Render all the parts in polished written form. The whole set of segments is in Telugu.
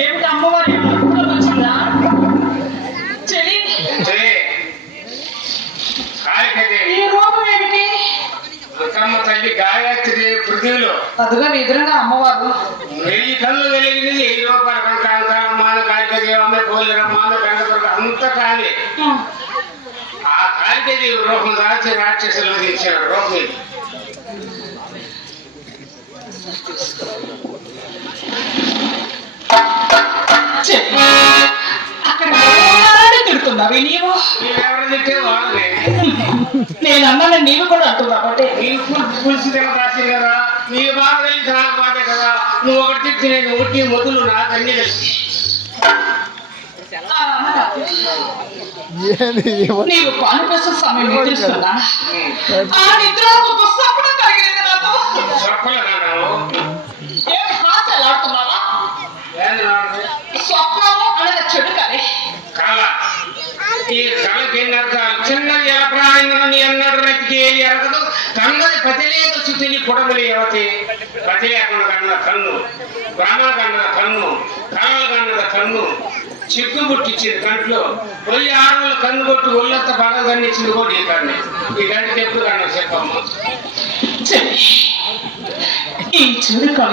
ఏమిటి అమ్మవారి వచ్చిందా చెలి? ఈ రూపం ఏమిటి? తల్లి గాయత్రి పృథ్వీలో అదుగా ఎదురుగా అమ్మవారు 1000 కళ్ళు వెలిగింది. 1000 రూపాయలు కాంతారమ్మాన కాళికదేవమ్మ పోలిరమ్మాన గంగదుర్గ అంత కాలే. ఆ కాళికదేవి రూపం దాచి రాక్షసులు తెచ్చారు రూపం ఇది. అక్కడ తిడుతున్నావే నీవు? నీవెవరు తిట్టే వాళ్ళే. నేను అన్నాను నీవు కూడా అంటున్నావు. నీవు పులిసి రాసింది కదా, నీ బాధ కలిసి నాకు బాధే కదా. నువ్వు ఒకటి తిట్టి నేను ఒకటి మొదలు నాకు అన్ని కలిసి నీవు పాలు కోసం సమయం నిద్రిస్తున్నా. ఆ నిద్ర పుస్తకం కలిగినది నాతో. ఏమి హాస్యాలాడుతున్నావా? స్వప్నము అనగా చెడు కానీ ఈ కళకి చిన్నది ఎలప్రాయంగా అన్నాడు రతికి ఎరగదు. కన్నది పతిలేదు చుతిని పొడవలి యువతి. పతి లేకుండా కన్నద కన్ను, బ్రాహ్మణ కన్నద కన్ను, కళలు కన్నద కన్ను, చిక్కు పుట్టించింది కంట్లో. పొయ్యి 6 రోజులు కన్ను కొట్టి ఒళ్ళంతా బాగా కన్నిచ్చింది కూడా ఈ కన్ను. ఈ గంటకి ఎప్పుడు కన్నా చెప్పమ్మ. ఈ చెడు కళ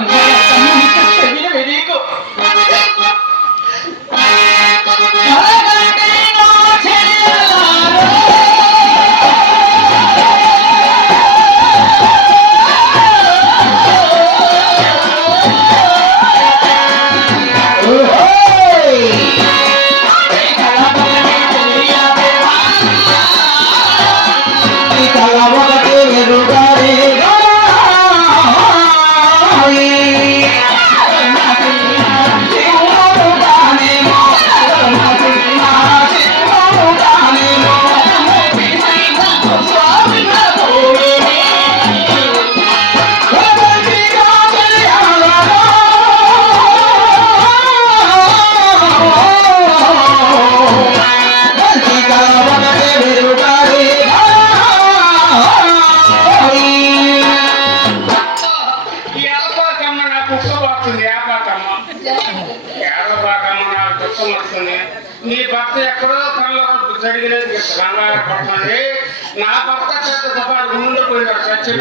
నీ భర్త ఎక్కడో కళ్ళ జరిగినది పడుతుంది. నా భర్త పెద్ద ముందు పోయినాడు చచ్చిన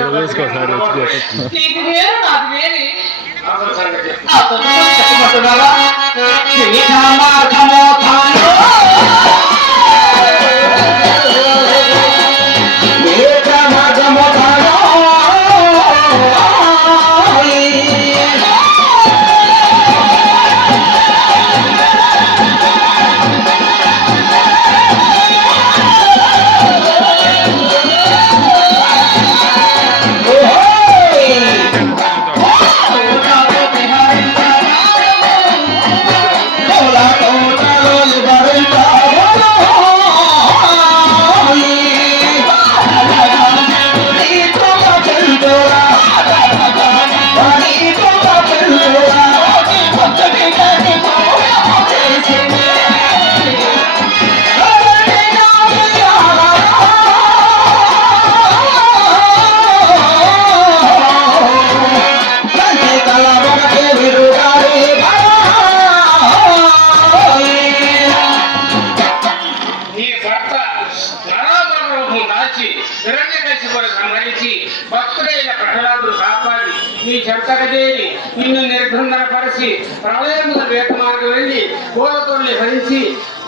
భక్తుడైన ప్రహ్లాదుడు కాపాడి నీ చెంతకజేరి నిన్ను నిర్బంధనపరిచి ప్రళయముల వేట మార్గం వెళ్ళి పూలతోళ్ళని భరించి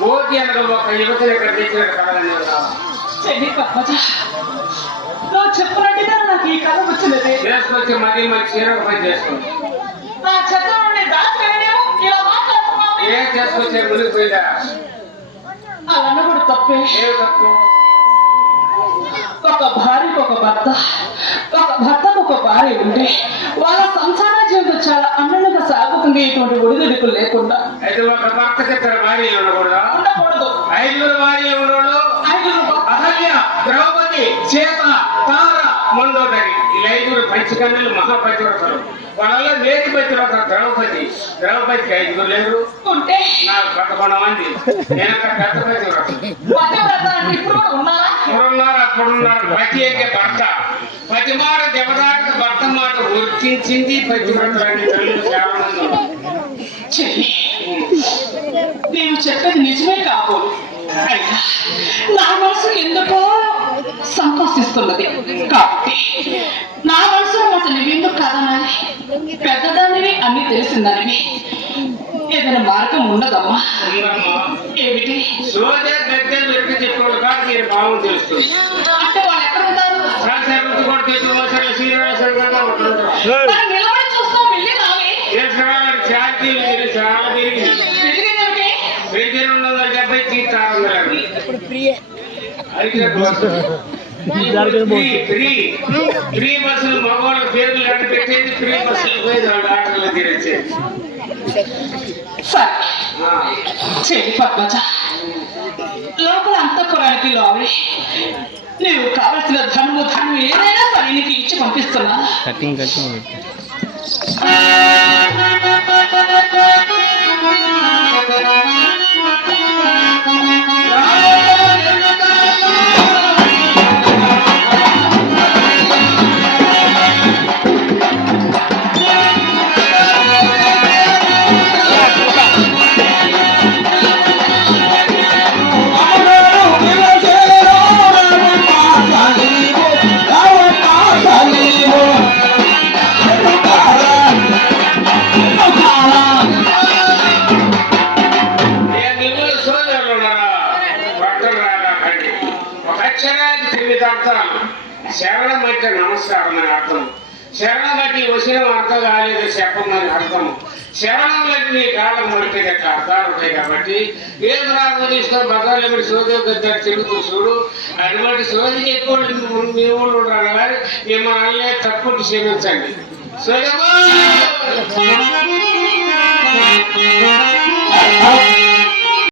ఓటి అనగా ఒక యువతని ఇక్కడ తెచ్చిన కళని చెప్పినట్టుగా నాకు ఈ కళ వచ్చినది. చేసుకొచ్చి మరీ మంచి చీర పని చేసుకోండి. ఏం చేసుకొచ్చే మునిగిపోయిందా? అలా కూడా తప్పే. ఏం తప్పు? ఒక భార్యకు ఒక భర్త, ఒక భర్తకు ఒక భార్య ఉంటే వాళ్ళ సంసార జీవితం చాలా అన్నులుగా సాగుతుంది. ఇటువంటి ఒడిదుడుకులు లేకుండా. అయితే ఒక భర్తకి 2 భార్యలు ఉండకూడదా? ఉండకూడదు. 5 భార్యలు ఉండడు. 5 అహల్య, ద్రౌపది, సీత, తార, మండోదరి ఇలా 5 పంచకన్యలు మహాపతివ్రతలు. వాళ్ళలో నేతి పతివ్రత ద్రౌపది. ద్రౌపదికి 5 లేరు ఉంటే నాకు 11 మంది. నేను పెద్ద పతివ్రత. ఇప్పుడు అప్పుడున్నారు. పతి అంటే భర్త. 10 మారు దెబ్బదాకా మాట వర్తించింది పతివ్రతరాన్ని తల్లులు చాలా మంది ఉన్నారు. చెల్లి నీవు చెప్పేది నిజమే కాబోలు. అయినా నా మనసు ఎందుకో సంకోచిస్తున్నది. కాబట్టి నా మనసులో మాట నువ్వెందుకు కాదనాలి? పెద్దదానివి అన్ని తెలిసిందానివి. ఏదైనా మార్గం ఉండదమ్మా? ఉందమ్మా. ఏమిటి సోదే గద్దె పెట్టి చెప్పేవాడు కాదు నేను బాగుంది తెలుస్తుంది. అంటే వాళ్ళు ఎక్కడ ఉంటారు? శాస్త్రం కూడా తెచ్చుకోవాలి శ్రీనివాసంగా ఉంటుంటారు. మనం నిలబడి చూస్తాం, వెళ్ళి రావే. ఛార్జీలు చాలా పెరిగింది. పెరిగేదేమిటి? 270 తీస్తారన్నారు. అయితే ఫ్రీ బస్సులు మగవాళ్ళ పేర్లు ఎక్కడ పెట్టేది, ఫ్రీ బస్సులు పోయి డాక్టర్లు తీరొచ్చేది. సరే చెల్లి పద్మజ, లోపల అంతఃపురానికి లోవి నీవు కావలసిన ధనం ఏదైనా సరే నీకు ఇచ్చి పంపిస్తున్నా. శరణం అంటే నమస్కారం అని అర్థం. శరణం బట్టి వచ్చిన అర్థం కాలేదు చెప్పమని అర్థము. శరణం బట్టి నీ కాలం అంటే అర్థాలు ఉంటాయి. కాబట్టి ఏది రాదు తీసుకో బజార్లో మీరు సోది గద్దారు తిరుగుతూ చూడు. అటువంటి సోది చెప్పండి మీ ఊళ్ళో ఉండాలి కానీ మిమ్మల్ని తప్పుని క్షమించండి. సోదమ్మా